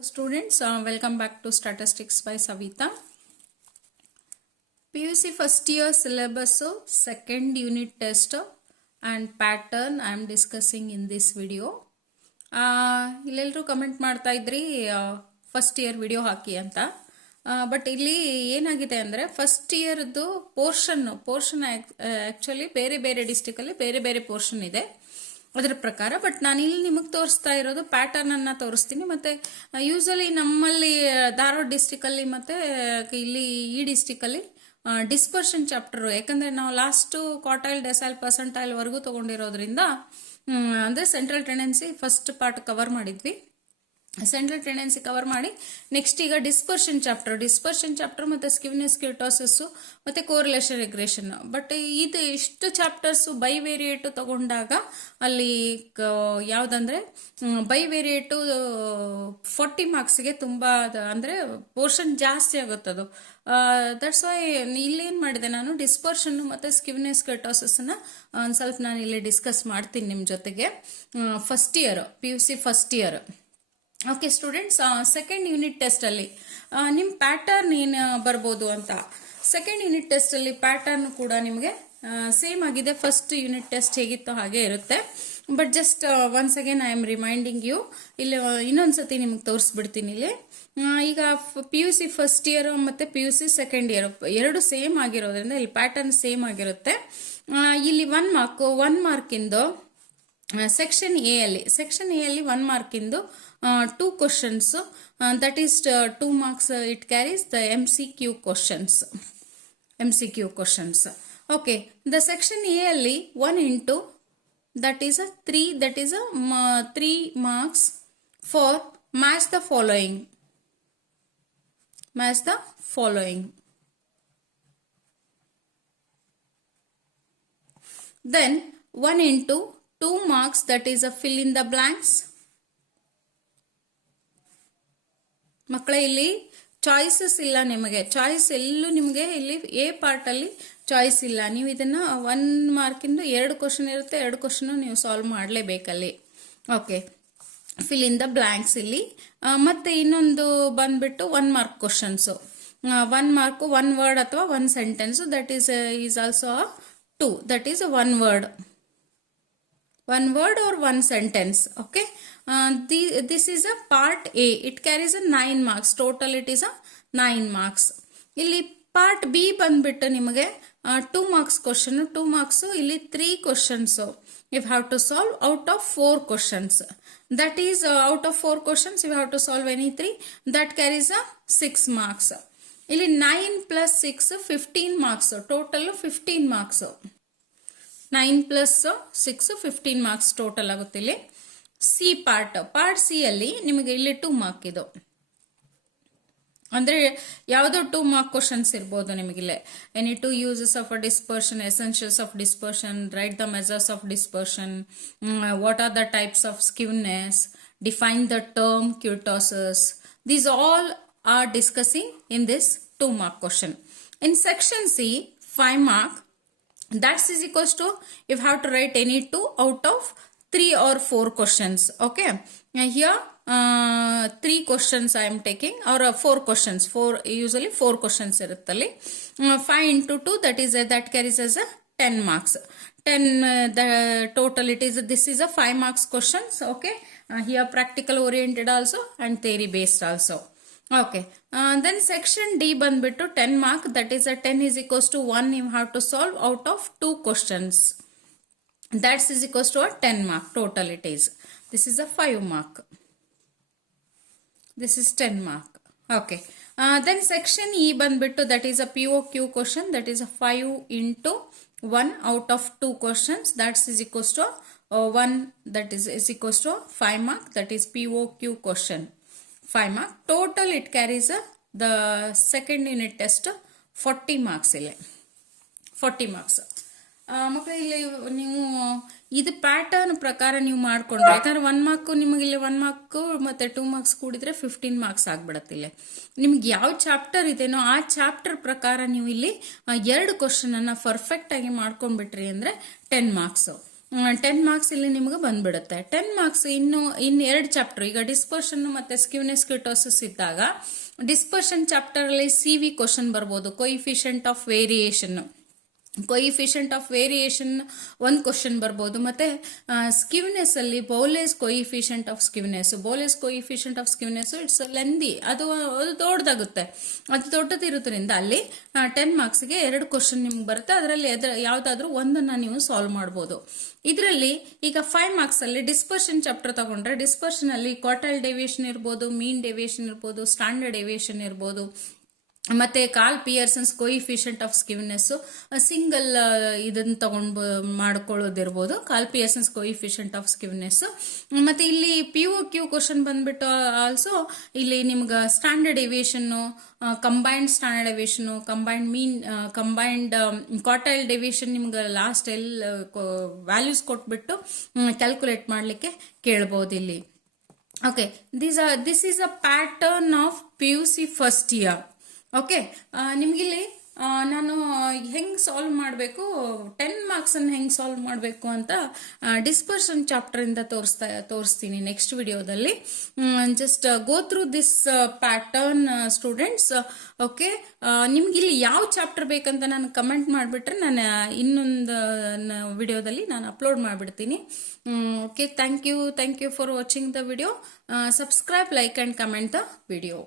Students, welcome back to Statistics by Savita. PUC first year syllabus, second unit test and pattern I am discussing in this video. ಇಲ್ಲೆಲ್ಲರೂ comment ಮಾಡ್ತಾ ಇದ್ರಿ first year video ಹಾಕಿ ಅಂತ. But ಇಲ್ಲಿ ಏನಾಗಿದೆ ಅಂದರೆ first ಇಯರ್ದು portion actually ಬೇರೆ ಬೇರೆ ಡಿಸ್ಟಿಕಲ್ಲಿ ಬೇರೆ ಬೇರೆ ಪೋರ್ಷನ್ ಇದೆ ಅದರ ಪ್ರಕಾರ. ಬಟ್ ನಾನು ಇಲ್ಲಿ ನಿಮಗೆ ತೋರಿಸ್ತಾ ಇರೋದು ಪ್ಯಾಟರ್ನ್ ಅನ್ನ ತೋರಿಸ್ತೀನಿ. ಮತ್ತೆ ಯೂಸಲಿ ನಮ್ಮಲ್ಲಿ ಧಾರವಾಡ ಡಿಸ್ಟಿಕ್ ಅಲ್ಲಿ ಮತ್ತೆ ಇಲ್ಲಿ ಈ ಡಿಸ್ಟಿಕ್ ಅಲ್ಲಿ ಡಿಸ್ಪರ್ಷನ್ ಚಾಪ್ಟರ್, ಯಾಕಂದ್ರೆ ನಾವು ಲಾಸ್ಟ್ ಕ್ವಾರ್ಟೈಲ್ ಡೆಸೈಲ್ ಪರ್ಸೆಂಟೈಲ್ ವರೆಗೂ ತಗೊಂಡಿರೋದ್ರಿಂದ ಅಂದ್ರೆ central tendency first part cover ಮಾಡಿದ್ವಿ. ಸೆಂಟ್ರಲ್ ಟೆಂಡೆನ್ಸಿ ಕವರ್ ಮಾಡಿ ನೆಕ್ಸ್ಟ್ ಈಗ ಡಿಸ್ಪರ್ಷನ್ ಚಾಪ್ಟರ್ ಮತ್ತೆ ಸ್ಕಿವ್ನೆಸ್ ಕ್ಯೂಟೋಸಿಸ್ ಮತ್ತೆ ಕೋರಿಲೇಷನ್ ರಿಗ್ರೆಷನ್. ಬಟ್ ಇದು ಇಷ್ಟು ಚಾಪ್ಟರ್ಸ್ ಬೈ ವೇರಿಯೇಟ್ ತಗೊಂಡಾಗ ಅಲ್ಲಿ ಯಾವ್ದಂದ್ರೆ ಬೈ ವೇರಿಯೇಟ್ 40 ಮಾರ್ಕ್ಸ್ಗೆ ತುಂಬಾ ಅಂದ್ರೆ ಪೋರ್ಷನ್ ಜಾಸ್ತಿ ಆಗುತ್ತದು. ದಟ್ಸ್ ವೈ ಇಲ್ಲೇನ್ ಮಾಡಿದೆ ನಾನು ಡಿಸ್ಪರ್ಷನ್ ಮತ್ತೆ ಸ್ಕಿವ್ನೆಸ್ ಕ್ಯೂಟೋಸಿಸ್ ನ ಒಂದ್ ಸ್ವಲ್ಪ ನಾನು ಇಲ್ಲಿ ಡಿಸ್ಕಸ್ ಮಾಡ್ತೀನಿ ನಿಮ್ ಜೊತೆಗೆ. First year PUC first year. Okay students, second unit test ಅಲ್ಲಿ ನಿಮ್ ಪ್ಯಾಟರ್ನ್ ಏನು ಬರ್ಬೋದು ಅಂತ. ಸೆಕೆಂಡ್ ಯೂನಿಟ್ ಟೆಸ್ಟ್ ಅಲ್ಲಿ ಪ್ಯಾಟರ್ನ್ ಕೂಡ ನಿಮಗೆ ಸೇಮ್ ಆಗಿದೆ. ಫಸ್ಟ್ ಯೂನಿಟ್ ಟೆಸ್ಟ್ ಹೇಗಿತ್ತು ಹಾಗೆ ಇರುತ್ತೆ. But just once again I am reminding you. ಇಲ್ಲಿ ಇನ್ನೊಂದ್ಸತಿ ನಿಮ್ಗೆ ತೋರಿಸ್ಬಿಡ್ತೀನಿ. ಇಲ್ಲಿ ಈಗ PUC ಫಸ್ಟ್ ಇಯರ್ ಮತ್ತೆ PUC ಸೆಕೆಂಡ್ ಇಯರ್ ಎರಡು ಸೇಮ್ ಆಗಿರೋದ್ರಿಂದ ಇಲ್ಲಿ ಪ್ಯಾಟರ್ನ್ ಸೇಮ್ ಆಗಿರುತ್ತೆ. ಇಲ್ಲಿ 1 ಮಾರ್ಕ್ ಇಂದು ಸೆಕ್ಷನ್ ಎ ಅಲ್ಲಿ 1 mark into 2 questions, that is 2 marks it carries the MCQ questions. Okay, the section A ಅಲ್ಲಿ 1 into that is a 3 marks for match the following. Then 1 into 2 marks, that is a fill in the blanks. ಮಕ್ಕಳೇ ಇಲ್ಲಿ choices ಇಲ್ಲ, ನಿಮಗೆ choice ಎಲ್ಲೂ ನಿಮಗೆ ಇಲ್ಲಿ A part ಅಲ್ಲಿ choice ಇಲ್ಲ. ನೀವು ಇದನ್ನ 1 ಮಾರ್ಕಿಂದು 2 ಕ್ವಶನ್ ಇರುತ್ತೆ, 2 ಕ್ವಶನ್ ನೀವು ಸಾಲ್ವ್ ಮಾಡಲೇಬೇಕಲ್ಲಿ. Okay, fill in the blanks ಇಲ್ಲಿ. ಮತ್ತೆ ಇನ್ನೊಂದು ಬಂದ್ಬಿಟ್ಟು 1 ಮಾರ್ಕ್ ಕ್ವಶನ್ಸ್. 1 ಮಾರ್ಕ್ 1 ವರ್ಡ್ ಅಥವಾ 1 sentence, that is also 2, that is 1 word or 1 sentence. Okay, this is a part A. It carries a 9 marks. Total it is a 9 marks. ಇಲ್ಲಿ part B ಬಂದ್ಬಿಟ್ಟು ನಿಮಗೆ 2 marks question, 2 marks ಇಲ್ಲಿ 3 questions you have to solve out of 4 questions. That is out of 4 questions you have to solve any 3. That carries a 6 marks. ಇಲ್ಲಿ 9 plus 6 15 marks. Total 15 marks. 9 plus 6 15 marks total ಆಗುತ್ತೆ. ಇಲ್ಲಿ C part C ಅಲ್ಲಿ ನಿಮಗೆ ಇಲ್ಲಿ 2 mark ಇದು ಅಂದ್ರೆ ಯಾವುದೋ 2 mark questions ಇರ್ಬೋದು ನಿಮಗಿಲ್ಲಿ. Any 2 uses of a dispersion, essentials of dispersion, write the measures of dispersion, what are the types of skewness, define the term kurtosis. These all are discussing in this 2 mark question. In section C 5 mark. That is equals to you have to write any 2 out of 3 or 4 questions. Okay, here 3 questions I am taking, or 4 questions. Usually 4 questions iruttali. 5 into 2, that carries as a 10 marks. 10 the total it is. This is a 5 marks questions. Okay, here practical oriented also and theory based also. Okay, then section D ಬಂದ್ಬಿಟ್ಟು 10 mark, that is a 10 is equals to 1 you have to solve out of 2 questions. That is equals to a 10 mark total it is. This is a 5 mark. This is 10 mark. Okay, then section E ಬಂದ್ಬಿಟ್ಟು that is a POQ question, that is a 5 into 1 out of 2 questions. That is equals to 1, that is equals to 5 mark, that is POQ question. 5 mark total it carries the second unit test 40 marks. ಇಲ್ಲಿ 40 marks. ಮಕ್ಕಳು ಇಲ್ಲಿ ನೀವು ಇದು pattern ಪ್ರಕಾರ ನೀವು ಮಾಡ್ಕೊಂಡ್ರೆ, ಯಾಕಂದ್ರೆ 1 mark ನಿಮಗೆ ಇಲ್ಲಿ 1 ಮಾರ್ಕ್ ಮತ್ತೆ 2 ಮಾರ್ಕ್ಸ್ ಕೂಡಿದ್ರೆ 15 ಮಾರ್ಕ್ಸ್ ಆಗ್ಬಿಡತ್ತೆ. ಇಲ್ಲಿ ನಿಮ್ಗೆ ಯಾವ ಚಾಪ್ಟರ್ ಇದೆನೋ ಆ ಚಾಪ್ಟರ್ ಪ್ರಕಾರ ನೀವು ಇಲ್ಲಿ 2 ಕ್ವಶನ್ ಅನ್ನ ಪರ್ಫೆಕ್ಟ್ ಆಗಿ ಮಾಡ್ಕೊಂಡ್ಬಿಟ್ರಿ ಅಂದ್ರೆ 10 ಮಾರ್ಕ್ಸ್. 10 ಮಾರ್ಕ್ಸ್ ಇಲ್ಲಿ ನಿಮಗೆ ಬಂದ್ಬಿಡುತ್ತೆ. 10 ಮಾರ್ಕ್ಸ್ ಇನ್ನು 2 ಚಾಪ್ಟರ್, ಈಗ ಡಿಸ್ಪರ್ಷನ್ ಮತ್ತೆ ಸ್ಕ್ಯೂನೆಸ್ ಕ್ರಿಟೋಸಿಸ್ ಇದ್ದಾಗ ಡಿಸ್ಪರ್ಷನ್ ಚಾಪ್ಟರ್ ಅಲ್ಲಿ CV ಕ್ವಶನ್ ಬರ್ಬೋದು. ಕೊಯಿಫಿಷಿಯಂಟ್ ಆಫ್ ವೇರಿಯೇಷನ್ ಒಂದು ಕ್ವಶನ್ ಬರ್ಬೋದು. ಮತ್ತೆ ಸ್ಕ್ಯೂನೆಸ್ ಅಲ್ಲಿ Bowley's coefficient of skewness it's lengthy, ಅದು ದೊಡ್ಡದಾಗುತ್ತೆ. ಅದು ದೊಡ್ಡದಿರೋದ್ರಿಂದ ಅಲ್ಲಿ 10 ಮಾರ್ಕ್ಸ್ಗೆ 2 ಕ್ವಶನ್ ನಿಮ್ಗೆ ಬರುತ್ತೆ. ಅದರಲ್ಲಿ ಯಾವ್ದಾದ್ರು ಒಂದನ್ನ ನೀವು ಸಾಲ್ವ್ ಮಾಡ್ಬೋದು. ಇದರಲ್ಲಿ ಈಗ 5 ಮಾರ್ಕ್ಸ್ ಅಲ್ಲಿ ಡಿಸ್ಪರ್ಷನ್ ಚಾಪ್ಟರ್ ತಗೊಂಡ್ರೆ ಡಿಸ್ಪರ್ಷನ್ ಅಲ್ಲಿ ಕ್ವಾರ್ಟೈಲ್ ಡೆವಿಯೇಷನ್ ಇರ್ಬೋದು, ಮೀನ್ ಡೆವಿಯೇಷನ್ ಇರ್ಬೋದು, ಸ್ಟ್ಯಾಂಡರ್ಡ್ ಡೆವಿಯೇಷನ್ ಇರ್ಬೋದು, ಮತ್ತೆ Karl Pearson's coefficient of skewness single ಇದನ್ನ ತಗೊಂಡು ಮಾಡ್ಕೊಳ್ಳೋದಿರ್ಬೋದು, Karl Pearson's coefficient of skewness. ಮತ್ತೆ ಇಲ್ಲಿ POQ ಕ್ವಶನ್ ಬಂದ್ಬಿಟ್ಟು ಆಲ್ಸೋ ಇಲ್ಲಿ ನಿಮ್ಗೆ standard deviation, combined standard deviation, combined quartile deviation ನಿಮ್ಗೆ ಲಾಸ್ಟ್ ವ್ಯಾಲ್ಯೂಸ್ ಕೊಟ್ಬಿಟ್ಟು ಕ್ಯಾಲ್ಕುಲೇಟ್ ಮಾಡಲಿಕ್ಕೆ ಕೇಳ್ಬೋದು ಇಲ್ಲಿ. Okay, this is a pattern of PUC first year. Okay, ನಿಮ್ಗಿಲ್ಲಿ ನಾನು ಹೆಂಗೆ ಸಾಲ್ವ್ ಮಾಡಬೇಕು, 10 ಮಾರ್ಕ್ಸ್ ಅನ್ನು ಹೆಂಗೆ ಸಾಲ್ವ್ ಮಾಡಬೇಕು ಅಂತ ಡಿಸ್ಪರ್ಷನ್ ಚಾಪ್ಟರ್ ಇಂದ ತೋರಿಸ್ತೀನಿ ನೆಕ್ಸ್ಟ್ ವಿಡಿಯೋದಲ್ಲಿ. Just go through this pattern students. Okay, ನಿಮ್ಗಿಲ್ಲಿ ಯಾವ ಚಾಪ್ಟರ್ ಬೇಕಂತ ನಾನು ಕಮೆಂಟ್ ಮಾಡಿಬಿಟ್ರೆ ನಾನು ಇನ್ನೊಂದು ವಿಡಿಯೋದಲ್ಲಿ ನಾನು ಅಪ್ಲೋಡ್ ಮಾಡಿಬಿಡ್ತೀನಿ. Okay, thank you for watching the video. Subscribe, like and comment the video.